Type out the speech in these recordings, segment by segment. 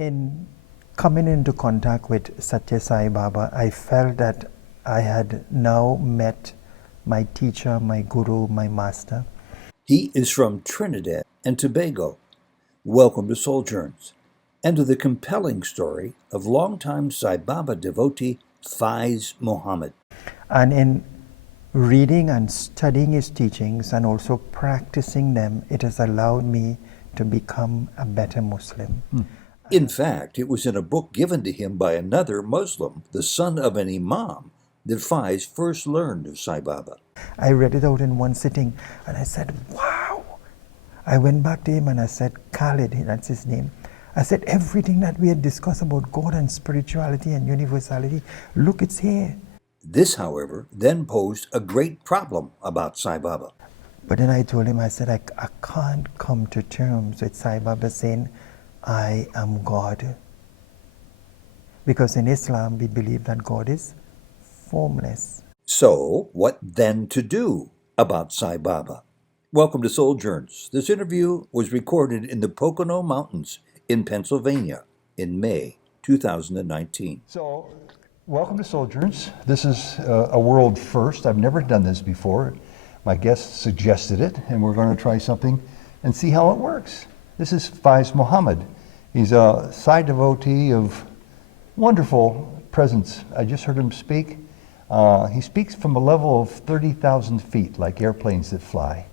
In coming into contact with Satya Sai Baba, I felt that I had now met my teacher, my guru, my master. He is from Trinidad and Tobago. Welcome to Souljourns and to the compelling story of longtime Sai Baba devotee Fize Mohammed. And in reading and studying his teachings and also practicing them, it has allowed me to become a better Muslim. In fact, it was in a book given to him by another Muslim, the son of an imam, that Fize first learned of Sai Baba. I read it out in one sitting and I said, wow. I went back to him and I said, Khalid, that's his name. I said, everything that we had discussed about God and spirituality and universality, look, it's here. This, however, then posed a great problem about Sai Baba. But then I told him, I said, I can't come to terms with Sai Baba saying, I am God. Because in Islam, we believe that God is formless. So, what then to do about Sai Baba? Welcome to Souljourns. This interview was recorded in the Pocono Mountains in Pennsylvania in May 2019. So, welcome to Souljourns. This is a world first. I've never done this before. My guest suggested it, and we're going to try something and see how it works. This is Fize Mohammed. He's a Sai devotee of wonderful presence. I just heard him speak. He speaks from a level of 30,000 feet, like airplanes that fly.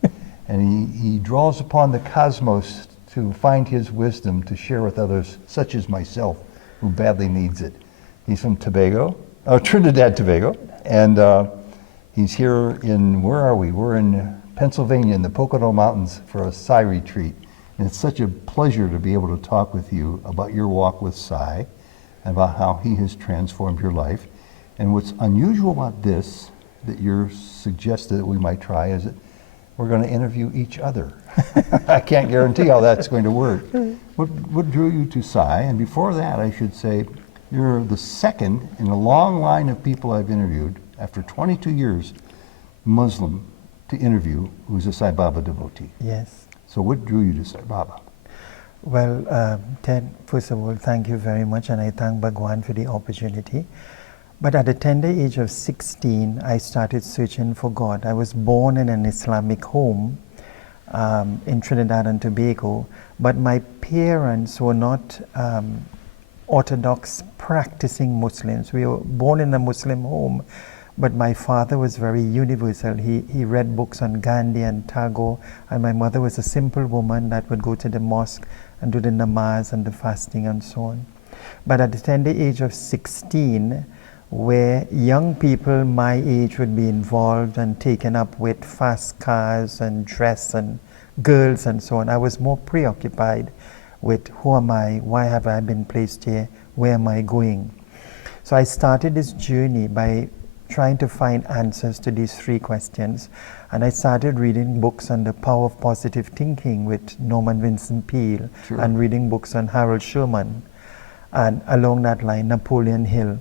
And he draws upon the cosmos to find his wisdom to share with others, such as myself, who badly needs it. He's from Trinidad, Tobago, and he's here in, where are we? We're in Pennsylvania, in the Pocono Mountains for a Sai retreat. And it's such a pleasure to be able to talk with you about your walk with Sai and about how he has transformed your life. And what's unusual about this, that you're suggested that we might try, is that we're going to interview each other. I can't guarantee how that's going to work. What drew you to Sai? And before that, I should say, you're the second in a long line of people I've interviewed, after 22 years, Muslim, to interview who's a Sai Baba devotee. Yes. So what drew you to Sai Baba? Well, Ted, first of all, thank you very much, and I thank Bhagwan for the opportunity. But at the tender age of 16, I started searching for God. I was born in an Islamic home in Trinidad and Tobago, but my parents were not Orthodox practicing Muslims. We were born in a Muslim home, but my father was very universal. He read books on Gandhi and Tagore, and my mother was a simple woman that would go to the mosque and do the namaz and the fasting and so on. But at the tender age of 16, where young people my age would be involved and taken up with fast cars and dress and girls and so on, I was more preoccupied with who am I, why have I been placed here, where am I going? So I started this journey by trying to find answers to these three questions, and I started reading books on the power of positive thinking with Norman Vincent Peale, Sure. and reading books on Harold Sherman, and along that line Napoleon Hill.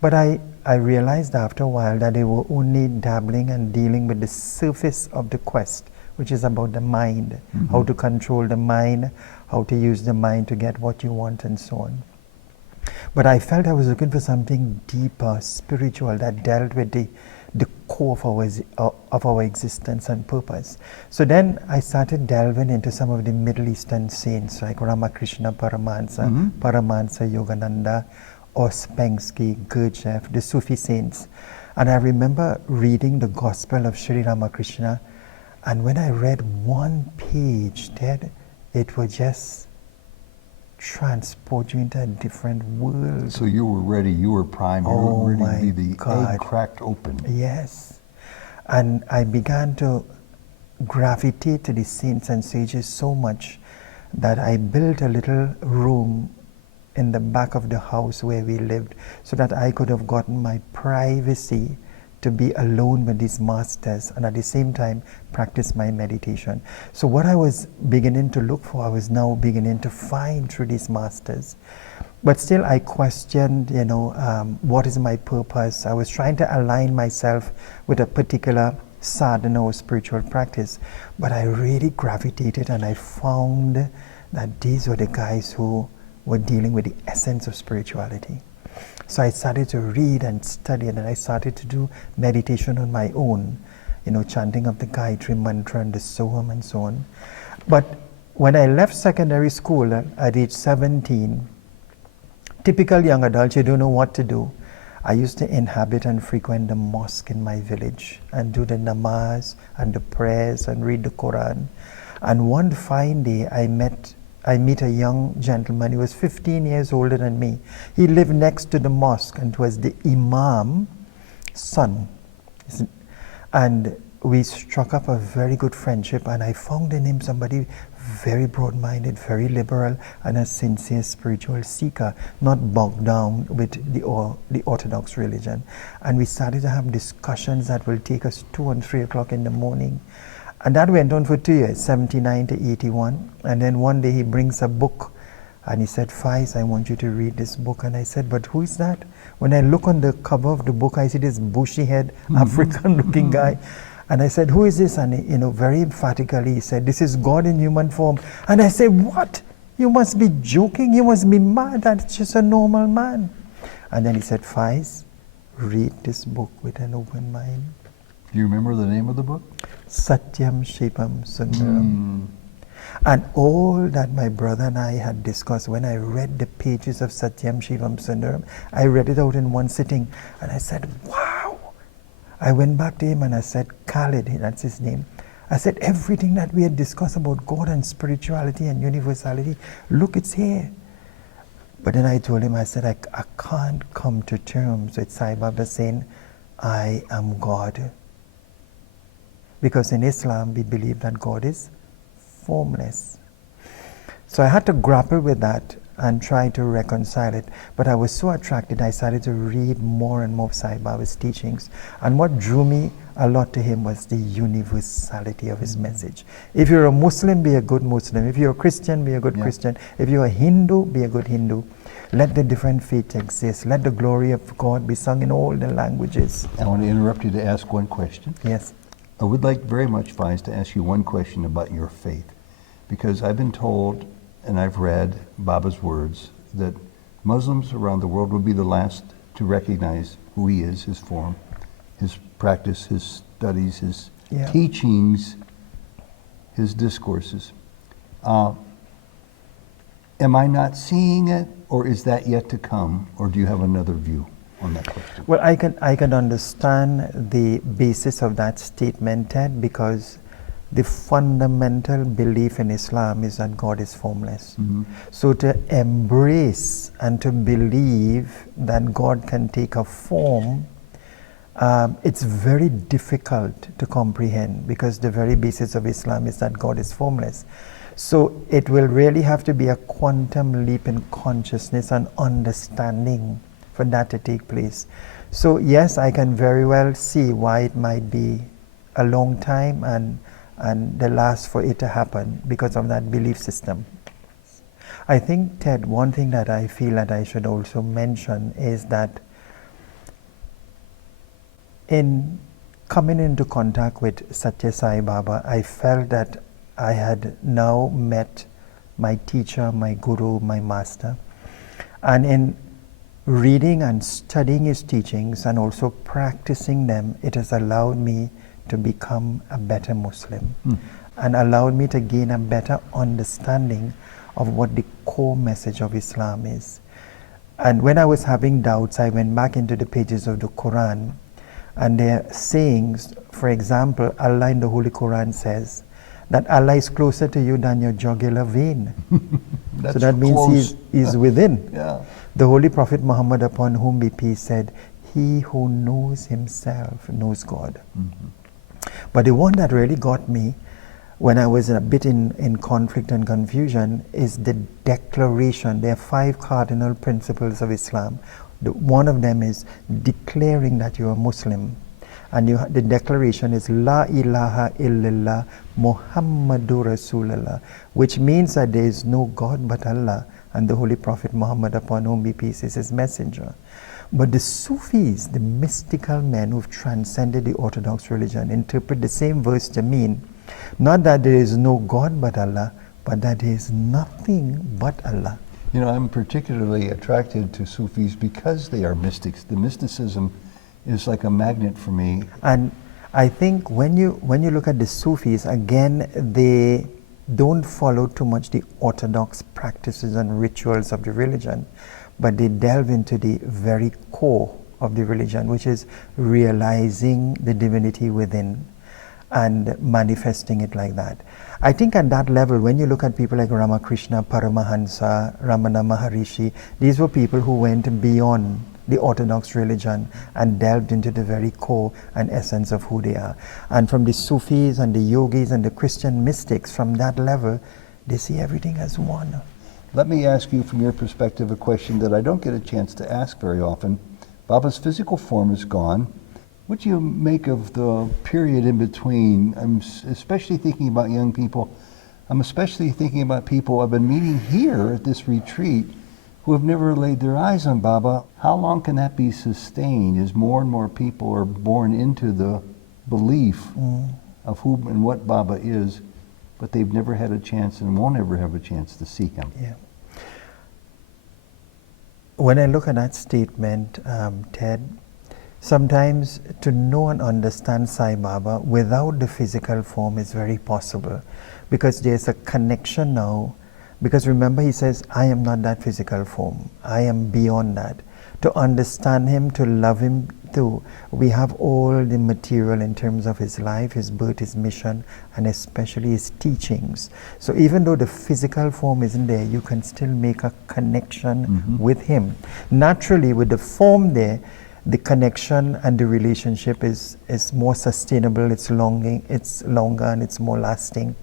But I realized after a while that they were only dabbling and dealing with the surface of the quest, which is about the mind, how to control the mind, how to use the mind to get what you want and so on. But I felt I was looking for something deeper, spiritual, that dealt with the core of our existence and purpose. So then I started delving into some of the Middle Eastern saints like Ramakrishna Paramahansa, Paramahansa Yogananda, Ouspensky, Gurdjieff, the Sufi saints. And I remember reading the Gospel of Sri Ramakrishna, and when I read one page, Ted, it would just transport you into a different world. So you were ready, you were primed, you were ready to be the egg cracked open. Yes. And I began to gravitate to the saints and sages so much that I built a little room in the back of the house where we lived so that I could have gotten my privacy to be alone with these masters and at the same time practice my meditation. So what I was beginning to look for, I was now beginning to find through these masters. But still I questioned, what is my purpose? I was trying to align myself with a particular sadhana or spiritual practice, but I really gravitated and I found that these were the guys who were dealing with the essence of spirituality. So I started to read and study, and then I started to do meditation on my own, chanting of the Gayatri mantra and the Soham and so on. But when I left secondary school at age 17, typical young adult, you don't know what to do. I used to inhabit and frequent the mosque in my village and do the namaz and the prayers and read the Quran. And one fine day, I meet a young gentleman. He was 15 years older than me. He lived next to the mosque and was the imam's son. And we struck up a very good friendship, and I found in him somebody very broad-minded, very liberal, and a sincere spiritual seeker, not bogged down with the Orthodox religion. And we started to have discussions that will take us 2 and 3 o'clock in the morning. And that went on for 2 years, 79 to 81. And then one day he brings a book and he said, Fize, I want you to read this book. And I said, but who is that? When I look on the cover of the book, I see this bushy-head, African-looking guy. And I said, who is this? And very emphatically he said, this is God in human form. And I said, what? You must be joking. You must be mad. That's just a normal man. And then he said, Fize, read this book with an open mind. Do you remember the name of the book? Satyam Shivam Sundaram. And all that my brother and I had discussed, when I read the pages of Satyam Shivam Sundaram, I read it out in one sitting, and I said, wow. I went back to him and I said, Khalid, that's his name. I said, everything that we had discussed about God and spirituality and universality, look, it's here. But then I told him, I said, I can't come to terms with Sai Baba saying, I am God. Because in Islam, we believe that God is formless. So I had to grapple with that and try to reconcile it. But I was so attracted, I started to read more and more of Sai Baba's teachings. And what drew me a lot to him was the universality of his message. If you're a Muslim, be a good Muslim. If you're a Christian, be a good Christian. If you're a Hindu, be a good Hindu. Let the different faiths exist. Let the glory of God be sung in all the languages. I want to interrupt you to ask one question. Yes. I would like very much, Fize, to ask you one question about your faith. Because I've been told, and I've read Baba's words, that Muslims around the world will be the last to recognize who he is, his form, his practice, his studies, his teachings, his discourses. Am I not seeing it, or is that yet to come, or do you have another view on that question? Well, I can understand the basis of that statement, Ted, because the fundamental belief in Islam is that God is formless. So to embrace and to believe that God can take a form, it's very difficult to comprehend, because the very basis of Islam is that God is formless. So it will really have to be a quantum leap in consciousness and understanding for that to take place. So yes, I can very well see why it might be a long time and the last for it to happen because of that belief system. I think, Ted, one thing that I feel that I should also mention is that in coming into contact with Satya Sai Baba, I felt that I had now met my teacher, my guru, my master. And in reading and studying his teachings and also practicing them, it has allowed me to become a better Muslim and allowed me to gain a better understanding of what the core message of Islam is. And when I was having doubts, I went back into the pages of the Quran, and their sayings, for example, Allah in the Holy Quran says that Allah is closer to you than your jugular vein. So that means he's within. The Holy Prophet Muhammad, upon whom be peace, said, he who knows himself knows God. But the one that really got me when I was a bit in conflict and confusion is the declaration. There are 5 cardinal principles of Islam. One of them is declaring that you are Muslim. And the declaration is La ilaha illallah Muhammadur Rasulullah, which means that there is no God but Allah, and the Holy Prophet Muhammad, upon whom be peace, is his messenger. But the Sufis, the mystical men who've transcended the Orthodox religion, interpret the same verse to mean not that there is no God but Allah, but that there is nothing but Allah. You know, I'm particularly attracted to Sufis because they are mystics. The mysticism is like a magnet for me. And I think when you look at the Sufis, again, they don't follow too much the orthodox practices and rituals of the religion, but they delve into the very core of the religion, which is realizing the divinity within and manifesting it like that. I think at that level, when you look at people like Ramakrishna, Paramahansa, Ramana Maharishi, these were people who went beyond the orthodox religion and delved into the very core and essence of who they are. And from the Sufis and the yogis and the Christian mystics, from that level, they see everything as one. Let me ask you from your perspective a question that I don't get a chance to ask very often. Baba's physical form is gone. What do you make of the period in between? I'm especially thinking about young people. I'm especially thinking about people I've been meeting here at this retreat who have never laid their eyes on Baba. How long can that be sustained as more and more people are born into the belief of who and what Baba is, but they've never had a chance and won't ever have a chance to see him? Yeah. When I look at that statement, Ted, sometimes to know and understand Sai Baba without the physical form is very possible, because there's a connection now. Because remember, he says, I am not that physical form. I am beyond that. To understand him, to love him too, we have all the material in terms of his life, his birth, his mission, and especially his teachings. So even though the physical form isn't there, you can still make a connection with him. Naturally, with the form there, the connection and the relationship is more sustainable, it's longer, and it's more lasting.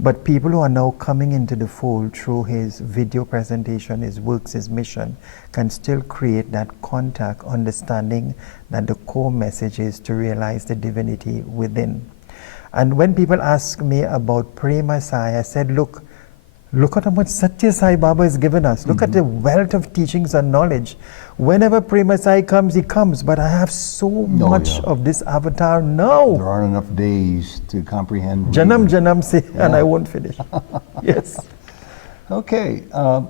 But people who are now coming into the fold through his video presentation, his works, his mission, can still create that contact, understanding that the core message is to realize the divinity within. And when people ask me about Prema Sai, I said, look at how much Satya Sai Baba has given us. Look at the wealth of teachings and knowledge. Whenever Prema Sai comes, he comes. But I have so much of this avatar now. There aren't enough days to comprehend. Janam se, and I won't finish. Yes. Okay. I'm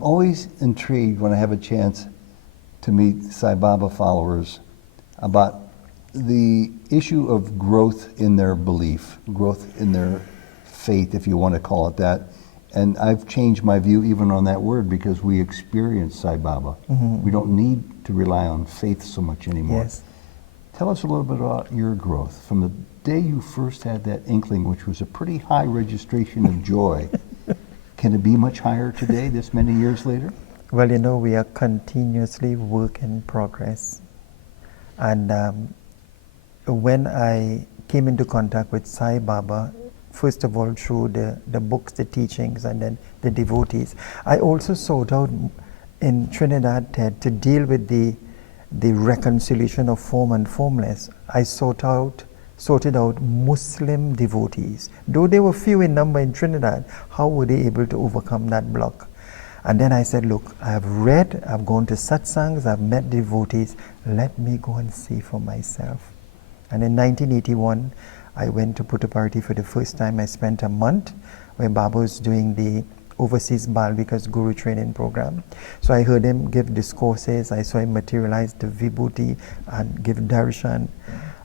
always intrigued when I have a chance to meet Sai Baba followers about the issue of growth in their belief, growth in their faith, if you want to call it that. And I've changed my view even on that word because we experience Sai Baba. We don't need to rely on faith so much anymore. Yes. Tell us a little bit about your growth from the day you first had that inkling, which was a pretty high registration of joy. Can it be much higher today, this many years later? Well, you know, we are continuously work in progress. And when I came into contact with Sai Baba, first of all through the books, the teachings, and then the devotees, I also sought out in Trinidad, Ted, to deal with the reconciliation of form and formless. I sorted out Muslim devotees. Though they were few in number in Trinidad, how were they able to overcome that block? And then I said, look, I've read, I've gone to satsangs, I've met devotees, let me go and see for myself. And in 1981, I went to Puttaparthi for the first time. I spent a month where Baba was doing the overseas Bal Vikas Guru training program. So I heard him give discourses, I saw him materialize the vibhuti and give darshan.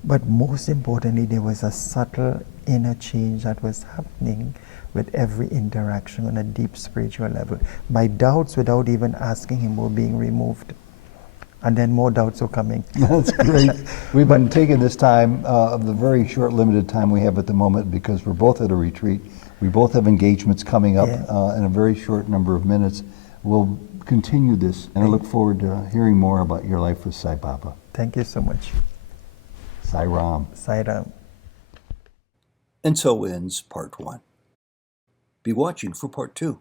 But most importantly, there was a subtle inner change that was happening with every interaction on a deep spiritual level. My doubts, without even asking him, were being removed. And then more doubts are coming. That's great. We've been taking this time of the very short, limited time we have at the moment because we're both at a retreat. We both have engagements coming up in a very short number of minutes. We'll continue this, and I look forward to hearing more about your life with Sai Baba. Thank you so much. Sai Ram. Sai Ram. And so ends part 1. Be watching for part 2.